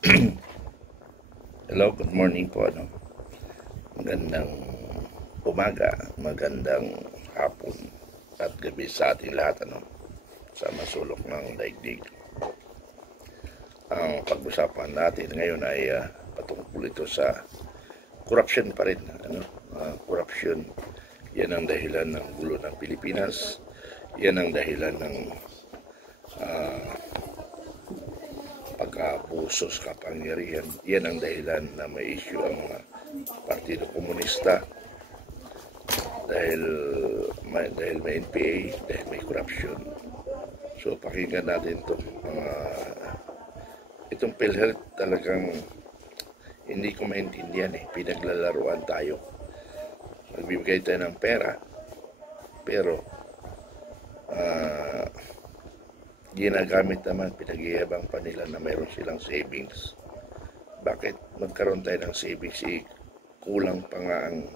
Hello, good morning po. Magandang umaga, magandang hapon at gabi sa ating lahat sa masulok ng daigdig. Ang pag-usapan natin ngayon ay patungkol ito sa corruption pa rin. Corruption, yan ang dahilan ng gulo ng Pilipinas. Yan ang dahilan ng pag-abuso sa kapangyarihan. Yan ang dahilan na may issue ang mga Partido Komunista dahil may NPA, dahil may corruption. So pakinggan natin itong PhilHealth talagang hindi ko maintindihan pinaglalaruan tayo. Magbibigay tayo ng pera pero ginagamit naman, pinaghihibang pa nila na mayroon silang savings. Bakit magkaroon tayo ng savings? Kulang pa nga ang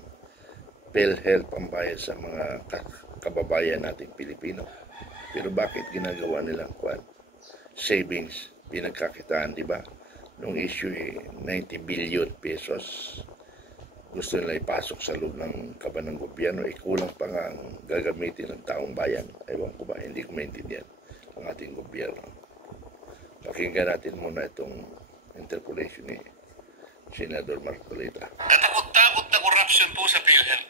PhilHealth pambayad sa mga kababayan nating Pilipino. Pero bakit ginagawa nilang savings? Pinagkakitaan, di ba? Nung issue 90 billion pesos. Gusto nila ipasok sa loob ng kaban ng gobyerno. Kulang pa nga ang gagamitin ng taong bayan. Ewan ko ba, hindi ko maintindihan ang ating gobyerno. Pakinggan natin muna itong interpolation ni Senador Marcolita. Katakot-takot na corruption po sa PhilHealth.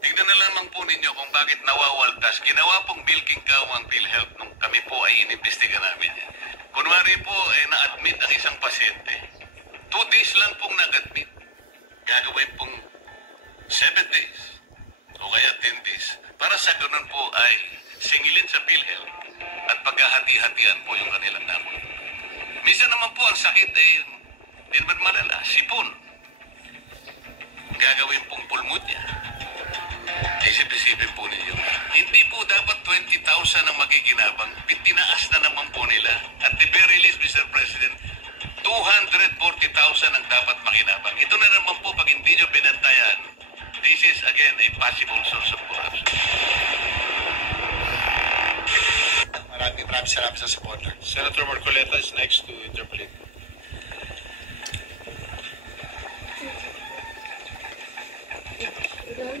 Tingnan na lamang po ninyo kung bakit nawawaltas. Ginawa pong bilking cow ang PhilHealth nung kami po ay inimbestiga namin. Kunwari po na-admit ang isang pasyente. 2 days lang pong nag-admit. Gagawin pong 7 days o kaya 10 days. Para sa ganun po ay singilin sa PhilHealth at paghahati-hatian po yung kanilang namon. Minsan naman po ang sakit ay hindi naman malala, sipon. Gagawin pong pulmonya. Isip-isipin po ninyo. Hindi po dapat 20,000 ang magiginabang. Tinaas na naman po nila. At the very least, Mr. President, 240,000 ang dapat makinabang. Ito na naman po pag hindi nyo binantayan. This is again a possible source of corruption. Maraming salamat sa supporter. Senator Marcolita is next to interpolate.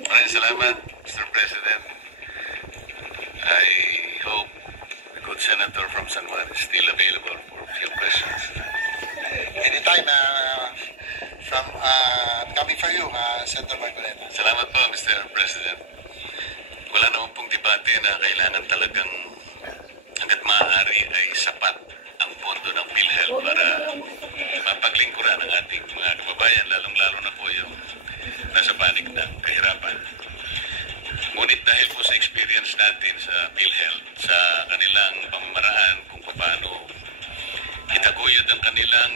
Maraming salamat, Mr. President. I hope the good senator from San Juan is still available for a few questions. Anytime from coming for you, Senator Marcolita. Salamat po, Mr. President. Wala naman pong debate na kailangan talagang hanggat maaari ay sapat ang pondo ng PhilHealth para mapaglingkuran ang ating mga kababayan, lalong-lalo na po yung nasa panig ng kahirapan. Ngunit dahil po sa experience natin sa PhilHealth, sa kanilang pamamaraan kung paano itaguyod ang kanilang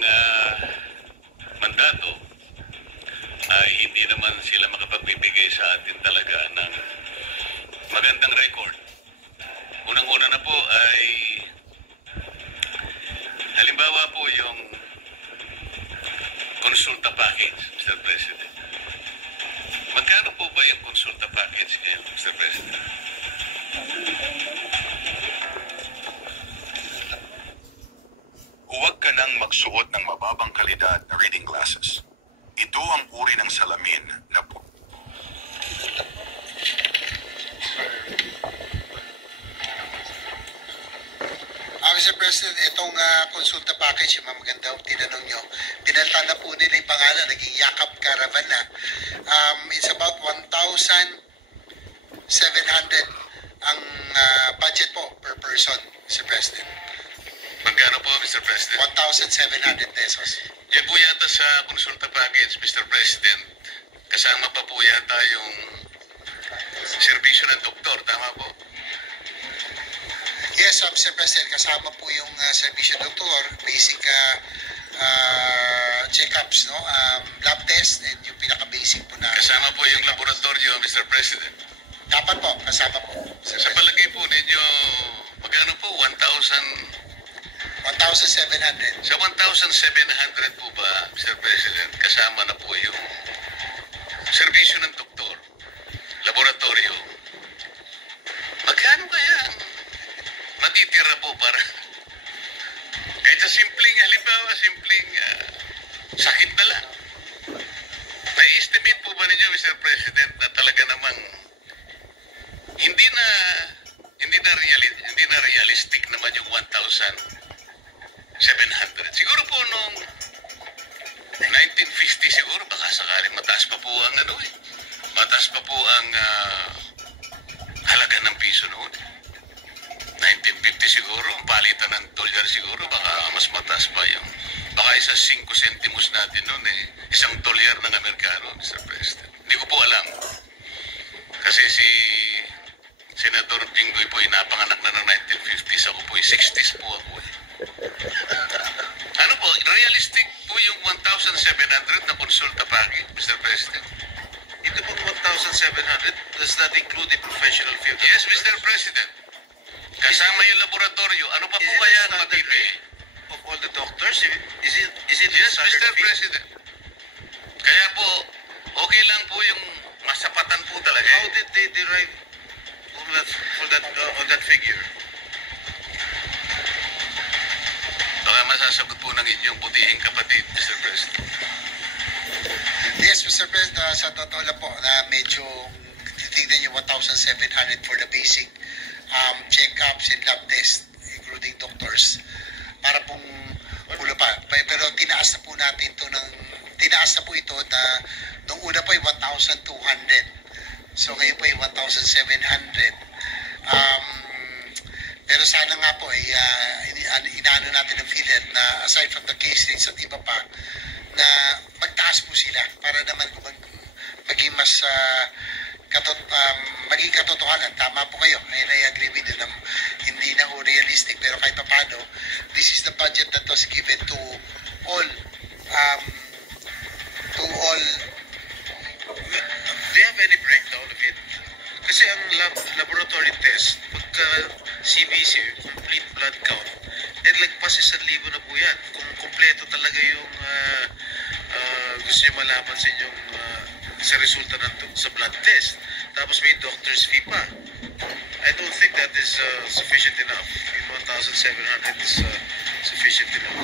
mandato, ay hindi naman sila makapagbibigay sa atin talaga ng magandang record. Unang-una na po ay halimbawa po yung konsulta package, Mr. President. Magkano po ba yung konsulta package ngayon, Mr. President? Huwag ka nang magsuot ng mababang kalidad na reading glasses. Ito ang uri ng salamin na Mr. President, itong konsulta package, yung maganda tinanong nyo, pinalta na po nila yung pangalan, naging Yakap Caravan na. It's about 1,700 ang budget po per person, Mr. President. Magkano po, Mr. President? 1,700 pesos. Yan po yata sa konsulta package, Mr. President. Kasama pa po yata yung serbisyo ng doktor, tama po? Yes, Mr. President, kasama po yung serbisyo doktor, basic check-ups, lab test, and yung pinaka-basic po na... Kasama po yung laboratorio, Mr. President. Dapat po, kasama po. Sa palagay po ninyo, magkano po? 1,700. Sa 1,700 po ba, Mr. President, kasama na po yung serbisyo ng doktor, laboratorio. Magkano kaya ang matitira po para kahit sa simpleng, halimbawa, simpleng Sakit na lang. Na-estimate po ba ninyo, Mr. President, na talaga namang hindi na realistic naman yung 1,700. Siguro po noong 1950 siguro baka sakaling mataas pa po ang mataas pa po ang halaga ng piso noon. 1950 siguro, ang palitan ng dolyar siguro baka mas mataas pa yung baka isa 5 centimos natin noon isang dolyar ng Amerikano, Mr. President. Hindi ko po alam. Kasi si Senator Jinggoy po napanganak na ng 1950s. Ako po 60s po ako Ano po, realistic po yung 1,700 na konsulta package, Mr. President? Ito pong 1,700, does that include the professional field? Yes, Mr. President. Kasama yung laboratorio. Ano pa po kaya ang mabibili? Of all the doctors? Is it Yes, standard Mr. fee? President. Kaya po, okay lang po yung masapatan po talaga. How did they derive on that figure? Baka masasagot po ng inyong butihing kapatid, Mr. President. Yes, Mr. President, sa totoo lang po na medyo titignan yung 1,700 for the basic check-ups and lab test, including doctors. Para pong ulo pa. Pero tinaas na po natin ito tinaas na po ito na nung una po ay 1,200. So ngayon po ay 1,700. Pero sana nga po ay inaano natin ng PhilHealth na aside from the case rates at iba pa, na magtaas po sila para naman maging mas maging katotohanan. Tama po kayo. I agree with you na hindi na ho realistic pero kahit pa paano, this is the budget that was given to all Do you have any breakdown of it? Kasi ang laboratory test, pagka CBC, complete blood count, lagpas 1,000 na po yan. Kung kompleto talaga yung gusto nyo malaman sa inyong sa resulta sa blood test. Tapos may doctor's fee pa. I don't think that is sufficient enough. Yung 1,700 is sufficient enough.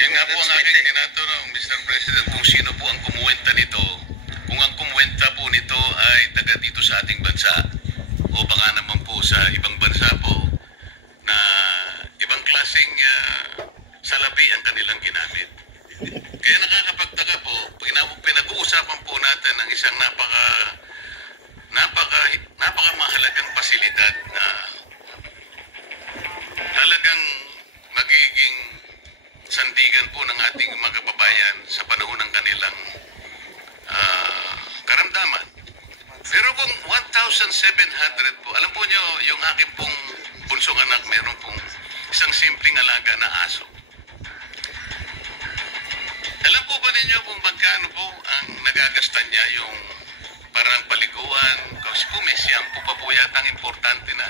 Yan nga po ang aking tinatanong, Mr. President, kung sino po ang kumuwenta nito. Kung ang kumuwenta po nito ay taga dito sa ating bansa o baka naman po sa ibang bansa po na ibang klaseng salapi ang kanilang ginamit. Kaya nakakapagtaka po, pinag-uusapan po natin ng isang napakamahalagang pasilidad na talagang magiging sandigan po ng ating mga kababayan sa panahon ng kanilang karamdaman. Pero kung 1,700 po, alam po nyo, yung aking pong bunsong anak, meron pong isang simpleng alaga na aso. Alam po ba ninyo kung magkano po ang nagagasta niya yung parang paliguan? Kasi po may shampoo pa po yata ang importante na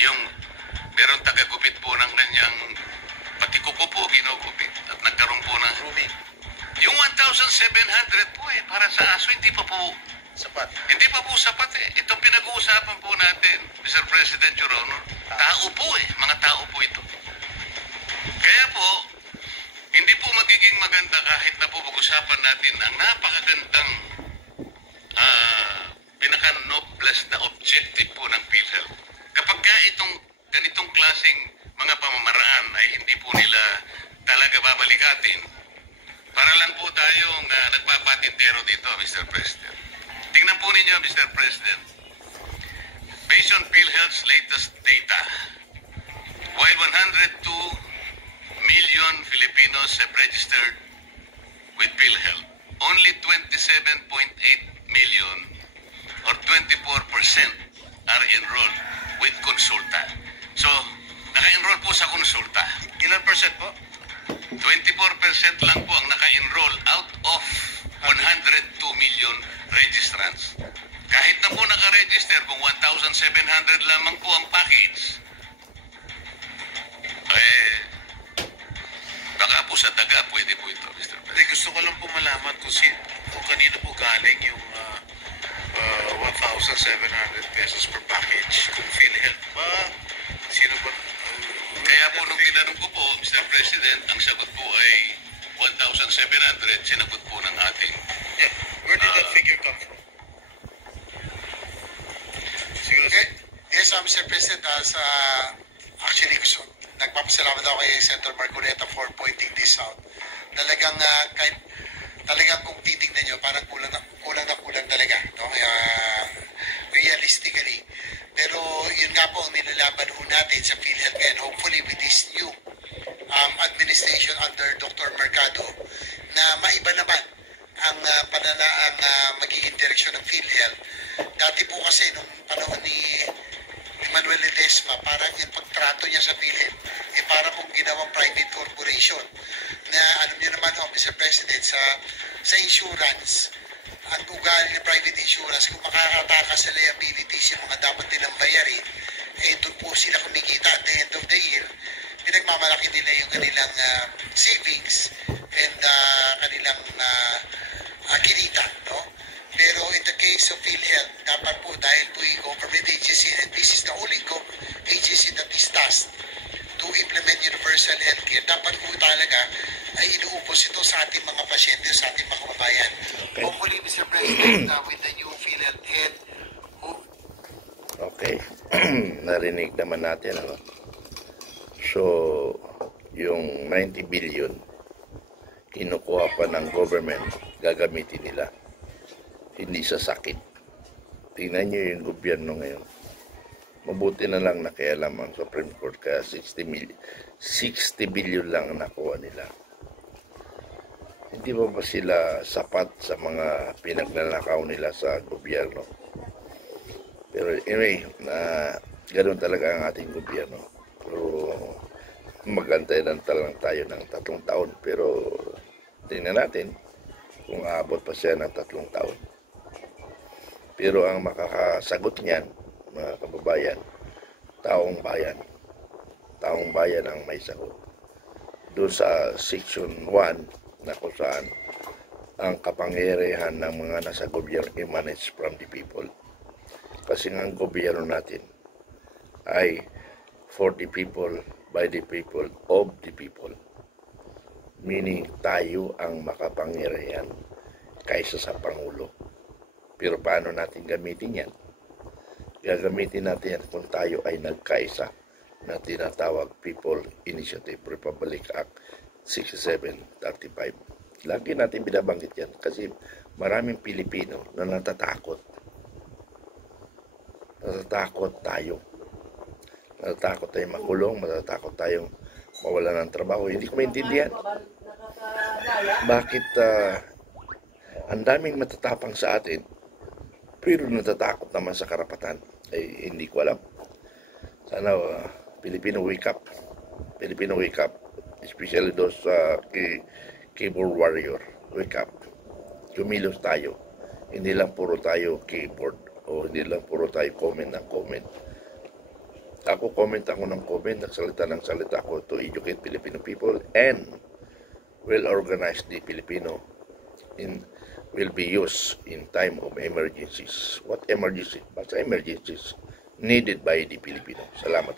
yung meron tagagupit po ng kanyang pati kuko po ginugupit at nagkaroon po ng grooming. Yung 1,700 po para sa aso hindi pa po sapat. Hindi pa po sapat Itong pinag-uusapan po natin, Mr. President, Your Honor, tao po mga tao po ito. Kaya po, hindi po magiging maganda kahit na po pag-usapan natin ang napakagandang pinaka-noblest na objective po ng PhilHealth. Kapag ka itong ganitong klaseng mga pamamaraan ay hindi po nila talaga babalikatin, para lang po tayong nagpapatintero dito, Mr. President. Tingnan po ninyo, Mr. President. Based on PhilHealth's latest data, while 102 million Filipinos have registered with PhilHealth, only 27.8 million or 24% are enrolled with Consulta. So, naka-enroll po sa Consulta. Ilan percent po? 24% lang po ang naka-enroll out of 102 million registrants. Kahit na po naka-register kung 1,700 lamang po ang package, baka po sa daga pwede po ito, Mr. President. Gusto ko lang po malaman kung kanino po galing yung 1,700 pesos per package. Kung PhilHealth ba? Sino ba? Kaya po nung tinanong ko po, Mr. President, ang sagot po ay 1,700 sinagot po ng ating Yeah. Where did that figure come from? Siguro, Okay. Yes, Mr. President, actually nagpapasalamat ako kay Senator Marcoleta for pointing this out. Talagang talagang kung titignan nyo, parang kulang talaga, no? Realistically. Pero yun nga po ang nilalaban ho natin sa PhilHealth and hopefully with this new administration under Dr. Mercado na maiba naman ang magiging direksyon ng PhilHealth. Dati po kasi nung panahon ni Manuel Ledesma, parang yung pagtrato niya sa PhilHealth para pong ginawang private corporation na alam niyo naman Mr. President, sa insurance, ang ugali ng private insurance, kung makakatakas sa liabilities yung mga dapat nilang bayarin, doon po sila kumikita at the end of the year. Pinagmamalaki nila yung kanilang savings and kanilang kinita, no? Pero in the case of PhilHealth, dapat po dahil po yung government agency, and this is the only agency that is tasked to implement universal healthcare, dapat po talaga ay inuupos ito sa ating mga pasyente, sa ating mga kababayan. Okay. Hopefully, Mr. President, with the new PhilHealth head, Okay. Narinig naman natin, ano? So, yung 90 billion, kinukuha pa ng government, gagamitin nila. Hindi sa sakit. Tingnan nyo yung gobyerno ngayon. Mabuti na lang nakialam ang Supreme Court, kaya 60 billion lang ang nakuha nila. Hindi ba sila sapat sa mga pinagnanakaw nila sa gobyerno? Pero anyway, ganoon talaga ang ating gobyerno. Pero magantay lang tayo ng 3 taon. Pero tingnan natin kung aabot pa siya ng 3 taon. Pero ang makakasagot niyan, mga kababayan, taong bayan. Taong bayan ang may sagot. Doon sa Section 1, na kung saan ang kapangyarihan ng mga nasa gobyerno emanates from the people. Kasi ang gobyerno natin ay for the people, by the people, of the people. Meaning tayo ang makapangyarihan kaysa sa Pangulo. Pero paano natin gamitin yan? Gagamitin natin yan kung tayo ay nagkaisa na tinatawag People Initiative Republic Act 6735. Lagi natin binabanggit yan kasi maraming Pilipino na natatakot. Natatakot tayo. Natatakot tayong makulong, natatakot tayong mawalan ng trabaho. Hindi ko maintindihan. Bakit ang daming natatapang sa atin, pero natatakot naman sa karapatan? Ay, hindi ko alam. Sana Filipino wake up. Filipino wake up. Especially those keyboard warrior. Wake up. Kumilos tayo. Hindi lang puro tayo keyboard. O hindi lang puro tayo comment ng comment. Ako comment ako ng comment, nagsalita ng salita ko to educate Filipino people and will organize the Filipino will be used in time of emergencies. What emergency? Basta emergencies needed by the Filipino. Salamat.